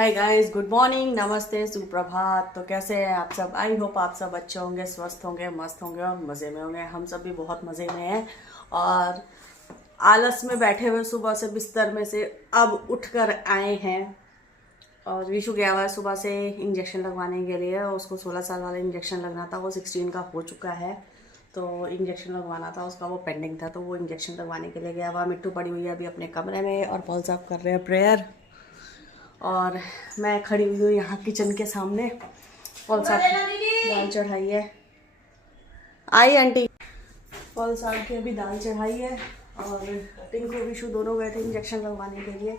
Hi guys, good morning, नमस्ते, सुप्रभात। तो कैसे हैं आप सब? आई होप आप सब अच्छे होंगे, स्वस्थ होंगे, मस्त होंगे और मज़े में होंगे। हम सब भी बहुत मज़े में हैं और आलस में बैठे हुए सुबह से बिस्तर में से अब उठकर आए हैं। और विशु गया हुआ है सुबह से इंजेक्शन लगवाने के लिए। उसको 16 साल वाला इंजेक्शन लगना था, वो 16 का हो चुका है। तो इंजेक्शन लगवाना था उसका, वो पेंडिंग था, तो वो इंजेक्शन लगवाने के लिए गया हुआ। मिट्टू पड़ी हुई है अभी अपने कमरे में और पॉल साहब कर रहे हैं प्रेयर। और मैं खड़ी हुई हूँ यहाँ किचन के सामने। पॉल साहब दाल चढ़ाई है। आई आंटी। पॉल साहब की अभी दाल चढ़ाई है और टिंकू विशु दोनों गए थे इंजेक्शन लगवाने के लिए।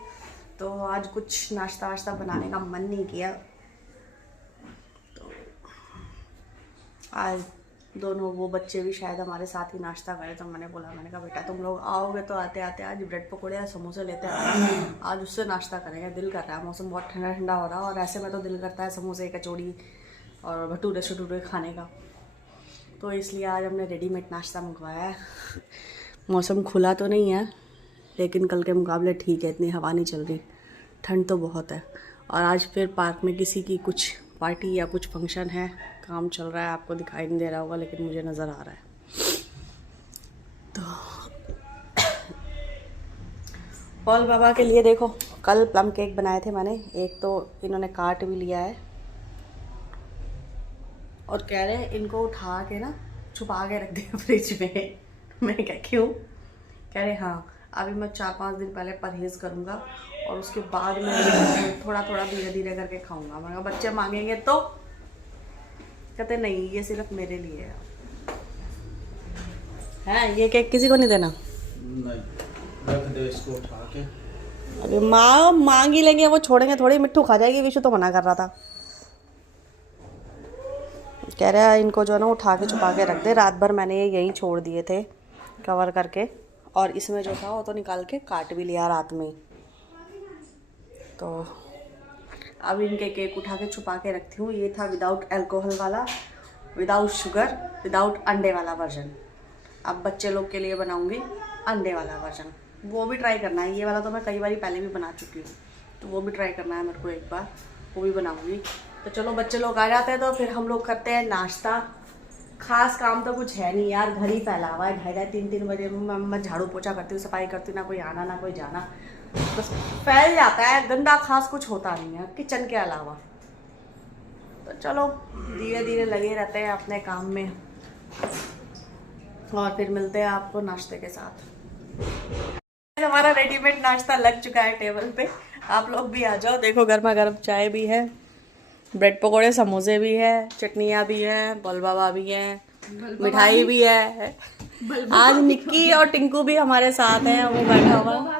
तो आज कुछ नाश्ता वाश्ता बनाने का मन नहीं किया, तो आज दोनों वो बच्चे भी शायद हमारे साथ ही नाश्ता करें। तो मैंने कहा बेटा तुम लोग आओगे तो आते आते आज ब्रेड पकौड़े या समोसे लेते हैं, आज उससे नाश्ता करेंगे। दिल कर रहा है, मौसम बहुत ठंडा ठंडा हो रहा है और ऐसे में तो दिल करता है समोसे, कचौड़ी और भटूरे शटूरे खाने का। तो इसलिए आज हमने रेडीमेड नाश्ता मंगवाया है। मौसम खुला तो नहीं है लेकिन कल के मुकाबले ठीक है, इतनी हवा नहीं चल रही, ठंड तो बहुत है। और आज फिर पार्क में किसी की कुछ पार्टी या कुछ फंक्शन है, काम चल रहा है। आपको दिखाई नहीं दे रहा होगा लेकिन मुझे नज़र आ रहा है। तो पॉल बाबा के लिए देखो, कल प्लम केक बनाए थे मैंने। एक तो इन्होंने काट भी लिया है और कह रहे हैं इनको उठा के ना छुपा के रख दिया फ्रिज में। मैं क्या, क्यों? कह रहे हाँ अभी मैं 4-5 दिन पहले परहेज़ करूँगा और उसके बाद मैं थोड़ा थोड़ा धीरे धीरे करके खाऊंगा। मैं कहा बच्चे मांगेंगे तो? कहते नहीं, ये सिर्फ मेरे लिए है, ये केक किसी को नहीं देना। नहीं, रख दे इसको उठा के। अरे माँ मांग ही लेंगे, वो छोड़ेंगे थोड़ी। मिट्टू खा जाएगी, विशु तो मना कर रहा था। कह रहा है इनको जो है ना उठा के छुपा के रख दे। रात भर मैंने ये यहीं छोड़ दिए थे कवर करके, और इसमें जो था वो तो निकाल के काट भी लिया रात में ही। तो अब इनके केक उठा के छुपा के रखती हूँ। ये था विदाउट अल्कोहल वाला, विदाउट शुगर, विदाउट अंडे वाला वर्जन। अब बच्चे लोग के लिए बनाऊंगी अंडे वाला वर्जन। वो भी ट्राई करना है। ये वाला तो मैं कई बार पहले भी बना चुकी हूँ, तो वो भी ट्राई करना है मेरे को एक बार, वो भी बनाऊंगी। तो चलो बच्चे लोग आ जाते हैं तो फिर हम लोग करते हैं नाश्ता। खास काम तो कुछ है नहीं यार, घर ही फैला हुआ है। 2:30-3 बजे मैं झाड़ू पोछा करती हूँ, सफाई करती हूँ, ना कोई आना ना कोई जाना, बस फैल जाता है। गंदा खास कुछ होता नहीं है किचन के अलावा। तो चलो धीरे धीरे लगे रहते हैं अपने काम में और फिर मिलते हैं आपको नाश्ते के साथ। हमारा रेडीमेड नाश्ता लग चुका है टेबल पे, आप लोग भी आ जाओ। देखो गर्मा गर्म चाय भी है, ब्रेड पकोड़े समोसे भी है, चटनियाँ भी हैं, बलबाबा भी है, मिठाई भी है। आज निक्की और टिंकू भी हमारे साथ हैं। वो बैठा हुआ है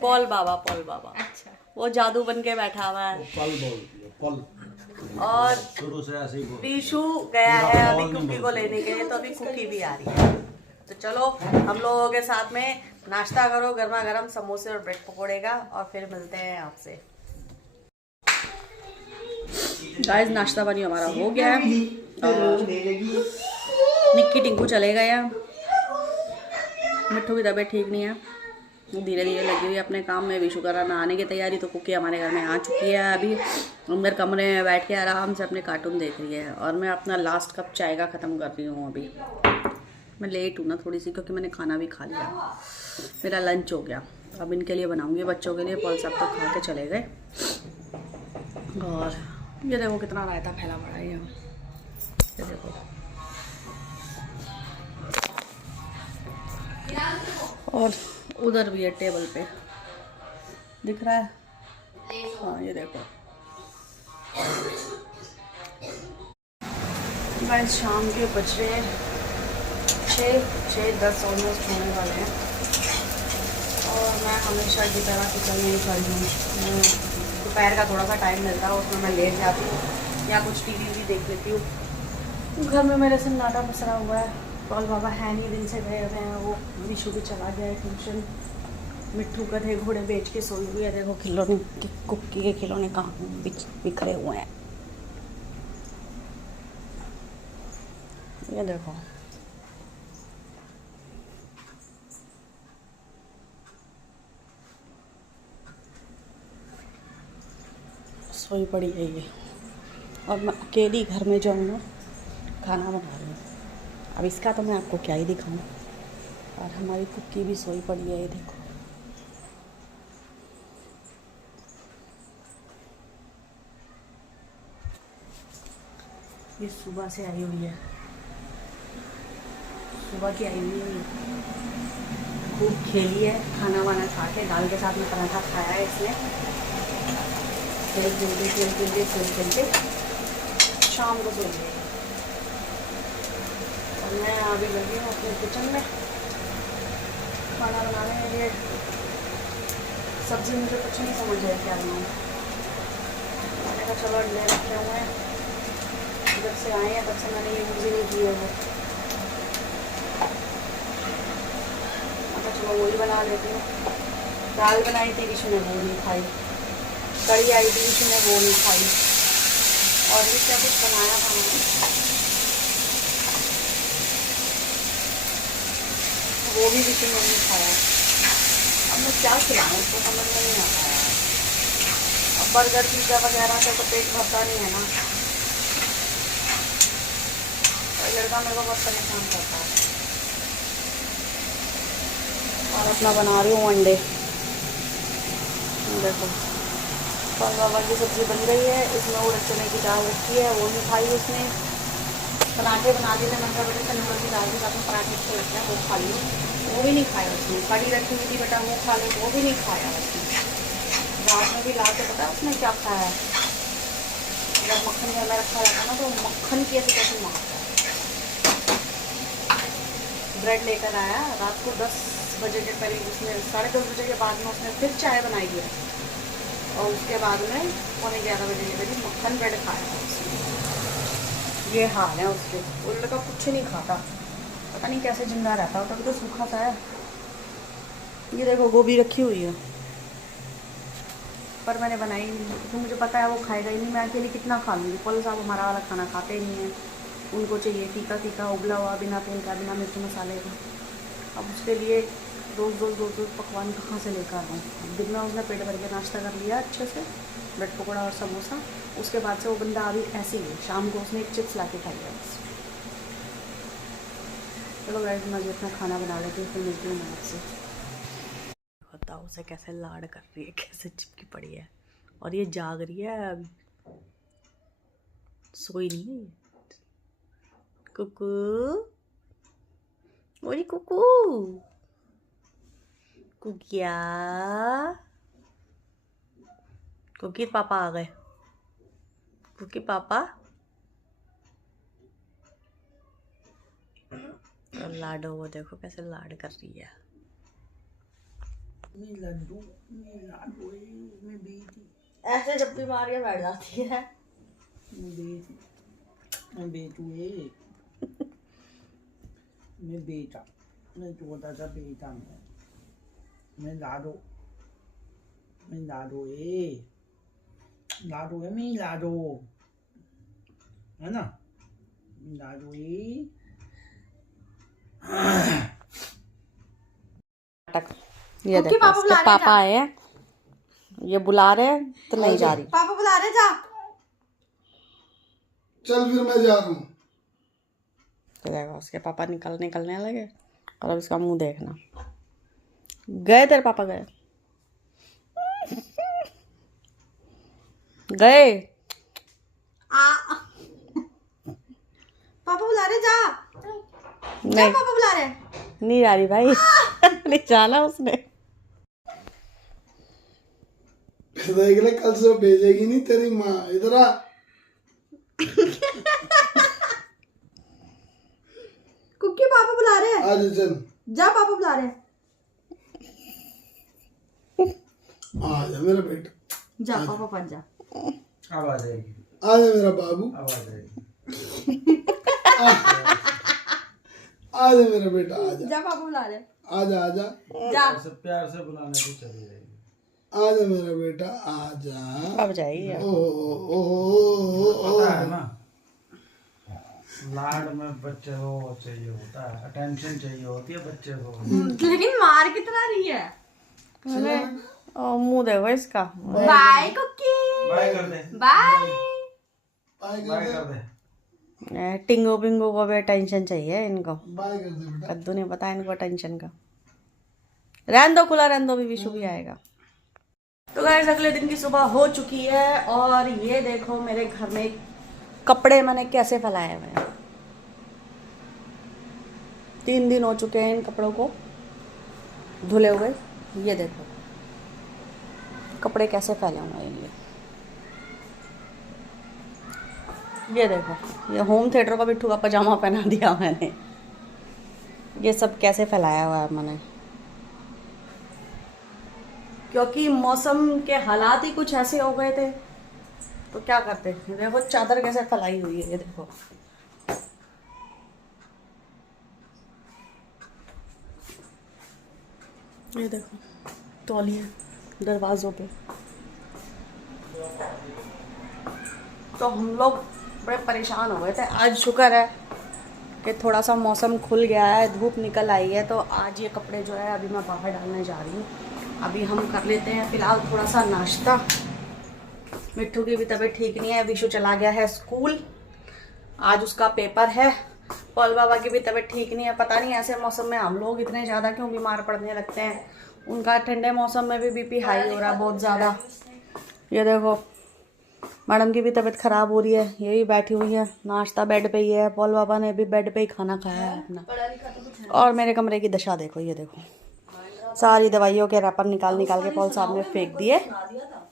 पॉल बाबा, पॉल बाबा। अच्छा, वो जादू बन के बैठा हुआ है। पल बोलती है, पल। और शुरू से ऐसे ही बोलती है। पीशू गया है अभी कुकी को लेने के लिए, तो अभी कुकी भी आ रही है। तो चलो हम लोगों के साथ में नाश्ता करो गर्मा गर्म समोसे और ब्रेड पकोड़े का, और फिर मिलते हैं आपसे। गाइस नाश्ता पानी हमारा हो गया है और निक्की टिंकू चले गए हैं। मिट्टू की तबीयत ठीक नहीं है, वो धीरे धीरे लगी हुई है अपने काम में। विशु कर नहाने की तैयारी, तो कुकी हमारे घर में आ चुकी है। अभी अंदर कमरे में बैठ के आराम से अपने कार्टून देख रही है और मैं अपना लास्ट कप चाय का ख़त्म कर रही हूँ। अभी मैं लेट हूँ ना थोड़ी सी, क्योंकि मैंने खाना भी खा लिया, मेरा लंच हो गया। अब इनके लिए बनाऊँगी, बच्चों के लिए। पॉल साहब तो खा के चले गए। और ये देखो कितना रायता फैला पड़ा है यहाँ, ये देखो। और उधर भी है टेबल पे, दिख रहा है? हाँ ये देखो। गाइस शाम के बज रहे 6:10 ऑलमोस्ट होने वाले हैं और मैं हमेशा की तरह किचन में ही खड़ी हूँ। दोपहर का थोड़ा सा टाइम मिलता है, उसमें मैं लेट जाती हूँ या कुछ टीवी भी देख लेती हूँ। घर में मेरे सन्नाटा पसरा हुआ है। पॉल बाबा है नहीं, दिन से गए हुए हैं। वो विशु भी चला गया है ट्यूशन। मिट्टू गधे घोड़े बेच के सोई हुई है। देखो खिलौने, कुक्की के खिलौने कहाँ बिखरे हुए हैं, ये देखो। सोई पड़ी है ये, और मैं अकेली घर में जो हूँ ना खाना बना रही हूँ। अब इसका तो मैं आपको क्या ही दिखाऊँ। और हमारी कुक्की भी सोई पड़ी है, ये देखो। ये सुबह से आई हुई है, सुबह की आई हुई है, खूब खेली है। खाना वाना खा के दाल के साथ में पराठा खाया है इसने। खेलते शाम को सो गई। और मैं अभी लगी हूँ अपने किचन में खाना बनाने के लिए। सब्जी मुझे कुछ नहीं समझ है क्या बनाऊँ। मैंने कहा चलो अंडे रखे हुए हैं, जब से आए हैं तब से मैंने ये यूज़ ही नहीं की है वो। चलो वही बना लेती हूँ। दाल बनाई थी किसी ने, वो नहीं खाई। कड़ी आई थी किसी ने, वो नहीं खाई। और भी क्या कुछ बनाया था मैंने, वो भी किसी ने नहीं खाया। अब मैं क्या खिलाऊँ उसको समझ में नहीं आता है। अब बर्गर पिज़्ज़ा वगैरह से तो पेट भरता नहीं है ना। और लड़का मेरे को बहुत परेशान करता है। और अपना बना रही हूँ अंडे। देखो परवा की सब्ज़ी बन गई है, इसमें उड़द चने की दाल रखी है, वो नहीं खाई उसने। पराठे बना दिए थे, मैंने कहा बेटे चने की दाल के साथ में पराठे अच्छे लगते हैं, वो खा ली। वो भी नहीं खाया उसने। कड़ी रखी हुई थी बेटा, वो खा ली, वो भी नहीं खाया उसने। रात में भी ला के पता है उसने क्या खाया है। जब मक्खन घर में रखा रहता ना तो मक्खन की ऐसे कैसे मारता है। ब्रेड लेकर आया रात को 10 बजे के करीब, उसने 10:30 बजे के बाद में उसने फिर चाय बनाई है। और उसके बाद में 11:15 बजे के करीब मक्खन ब्रेड खाया था उसने। ये हाल है उसके। वो लड़का कुछ नहीं खाता, पता नहीं कैसे जिंदा रहता है। तभी तो सूखा सा है। ये देखो गोभी रखी हुई है, पर मैंने बनाई नहीं क्योंकि मुझे पता है वो खाएगा ही नहीं। मैं अकेले कितना खा लूँगी। पल साहब हमारा वाला खाना खाते ही नहीं है। उनको चाहिए तीखा तीखा, उबला हुआ, बिना तेल का, बिना मिर्च मसाले का। अब उसके लिए रोज़ पकवान कहाँ से लेकर आऊँ। दिन में उसने पेट भर के नाश्ता कर लिया अच्छे से, ब्रेड पकौड़ा और समोसा। उसके बाद से वो बंदा अभी ऐसे ही है। शाम को उसने एक चिप्स ला के खाई है बस। चलो गाइस मैं अपना खाना बना लेती हूँ, फिर मिलती हूँ मैं आपसे। बताओ उसे कैसे लाड कर रही है, कैसे चिपकी पड़ी है। और ये जाग रही है अभी, सोई नहीं है। कुकू, बोली कुकू, कुकिया, कुकी पापा आ गए। कुकी पापा। और लाडो वो देखो कैसे लाड कर रही है। ऐसे जब भी मार के बैठ जाती है। मैं बेटा, मैं छोटा सा बेटा, मैं लाडो, मैं लाडो है, लाडो है, मैं लाडो है ना, लाडो है। ये देखो इसके पापा आए हैं, ये बुला रहे हैं तो नहीं जा रही। पापा बुला रहे, जा चल फिर मैं जा रहा हूँ। तो देखो उसके पापा निकलने लगे। और अब इसका मुंह देखना। गए तेरे पापा, गए गए। पापा बुला रहे, जा। नहीं पापा बुला रहे, नहीं जा रही भाई। नहीं जाना उसने। देख ले कल से भेजेगी नहीं तेरी माँ। इधर आ। कुकी पापा बुला रहे हैं। आज चल जा, पापा बुला रहे हैं। आजा मेरा बेटा, जा पापा पास जा। अब आ जाएगी, आजा मेरा बाबू, अब आ जाएगी। आजा मेरा बेटा, आजा। जा पापा बुला रहे हैं। आजा आजा, जा। प्यार से बुलाने की चली जाएगी। आजा मेरा बेटा, आजा। अब जाइए। पता है ना, लाड में बच्चे को चाहिए होता है, अटेंशन चाहिए होती है बच्चे को। लेकिन मार कितना रही है। मुंह देखो इसका। Bye cookie. बाय कर दे, बाय। बाय बाय कर कर दे, दे। टिंगो बिंगो को भी टेंशन चाहिए इनको। बाय कर दे बेटा। कद्दू नहीं पता इनको टेंशन का। रहने दो, खुला रहने दो, भी विशु भी आएगा। तो गाइस अगले दिन की सुबह हो चुकी है और ये देखो मेरे घर में कपड़े मैंने कैसे फैलाए हुए हैं। 3 दिन हो चुके हैं इन कपड़ों को धुले हुए। ये देखो कपड़े कैसे फैले हुए हैं। ये देखो, ये होम थिएटर का बिट्ठू का पजामा पहना दिया मैंने। ये सब कैसे फैलाया हुआ है मैंने, क्योंकि मौसम के हालात ही कुछ ऐसे हो गए थे तो क्या करते। देखो चादर कैसे फैलाई हुई है, ये देखो। ये देखो तौलिए दरवाजों पे। तो हम लोग बड़े परेशान हो गए थे। आज शुक्र है कि थोड़ा सा मौसम खुल गया है, धूप निकल आई है, तो आज ये कपड़े जो है अभी मैं बाहर डालने जा रही हूँ। अभी हम कर लेते हैं फिलहाल थोड़ा सा नाश्ता। मिट्ठू की भी तबीयत ठीक नहीं है, विशु चला गया है स्कूल, आज उसका पेपर है। पॉल बाबा की भी तबीयत ठीक नहीं है। पता नहीं ऐसे मौसम में हम लोग इतने ज़्यादा क्यों बीमार पड़ने लगते हैं। उनका ठंडे मौसम में भी बीपी हाई हो रहा है बहुत ज़्यादा। ये देखो मैडम की भी तबीयत ख़राब हो रही है, ये भी बैठी हुई है, नाश्ता बेड पे ही है। पॉल बाबा ने भी बेड पे ही खाना खाया है अपना। और मेरे कमरे की दशा देखो, ये देखो सारी दवाइयों के रैपर निकाल निकाल के पॉल साहब ने फेंक दिए।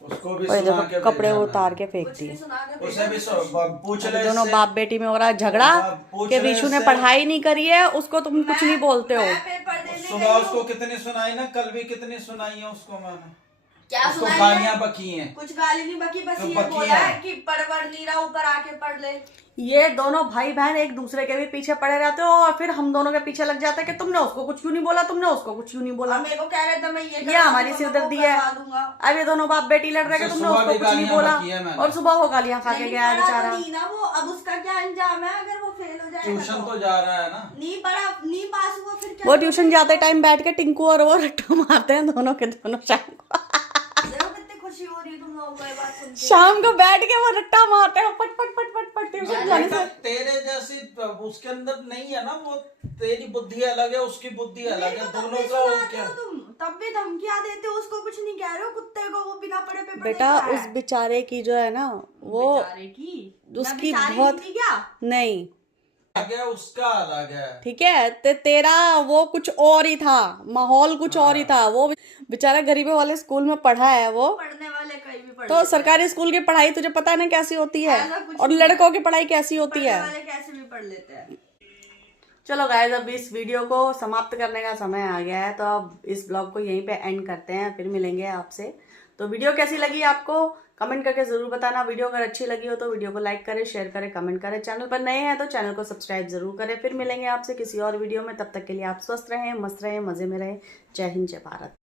उसको भी और ये सुना देखो के कपड़े भेजना उतार के फेंक दिए। उसे भी पूछ ले दोनों इससे। बाप बेटी में हो रहा है झगड़ा पूछ कि ले विशु ने इससे। पढ़ाई नहीं करी है, उसको तुम कुछ नहीं बोलते हो। सुबह उसको कितनी सुनाई ना, कल भी कितनी सुनाई है उसको मैंने। क्या उसको सुनाई गालियां है? बकी हैं। कुछ गाली नहीं बकी, बस तो ये बकी बोला है। है कि पढ़ नहीं रहा, ऊपर आके पढ़ ले। ये दोनों भाई बहन एक दूसरे के भी पीछे पड़े रहते हो और फिर हम दोनों के पीछे लग जाते हैं कि तुमने उसको कुछ क्यों नहीं बोला, तुमने उसको कुछ क्यों नहीं बोला। मेरे को कह रहे थे मैं ये हमारी सिरदर्दी है। अब ये दोनों बाप बेटी लड़ रहे हैं कि तुमने सुबह उसको भी कुछ नहीं गालियां बोला बकी है मैंने। और सुबह वो गालियां खा के गया है बेचारा। नहीं ना वो, अब उसका क्या अंजाम है अगर वो फेल हो जाएगा? ट्यूशन तो जा रहा है ना। नहीं पढ़ा, नहीं पास हुआ, फिर क्या? वो ट्यूशन जाते टाइम बैठ के टिंकू और वो रट्टा मारते हैं दोनों के दोनों शाम को। देखो कितनी खुशी हो रही है तुम लोगों को ये बात सुन के। शाम को बैठ के वो रट्टा मारते हैं पट पट पट पट पट ट्यूशन जाने से। तेरे जैसी उसके अंदर नहीं है ना वो। तेरी बुद्धि अलग है, उसकी बुद्धि अलग है, तब दोनों भी का वो सुनाते क्या। हो तुम, तब भी धमकियां देते हो, उसको कुछ नहीं कह रहे हो। कुत्ते को वो बिना पढ़े पेपर बेटा देता है। उस बेचारे की जो है ना वो बेचारे की, उसकी मैं बेचारी बहुत थी क्या? नहीं, अलग है, उसका अलग है। ठीक है। तेरा वो कुछ और ही था, माहौल कुछ और ही था। वो बेचारा गरीबों वाले स्कूल में पढ़ा है वो, पढ़ने वाले कहीं भी पढ़ तो लेते हैं। सरकारी स्कूल की पढ़ाई तुझे पता है ना कैसी होती है, ऐसा कुछ और नहीं लड़कों की पढ़ाई कैसी होती पढ़ने है। वाले कैसे भी पढ़ लेते हैं। चलो गाइस अब इस वीडियो को समाप्त करने का समय आ गया है, तो अब इस ब्लॉग को यहीं पे एंड करते हैं, फिर मिलेंगे आपसे। तो वीडियो कैसी लगी आपको कमेंट करके जरूर बताना। वीडियो अगर अच्छी लगी हो तो वीडियो को लाइक करें, शेयर करें, कमेंट करें। चैनल पर नए हैं तो चैनल को सब्सक्राइब जरूर करें। फिर मिलेंगे आपसे किसी और वीडियो में, तब तक के लिए आप स्वस्थ रहें, मस्त रहें, मजे में रहें। जय हिंद, जय भारत।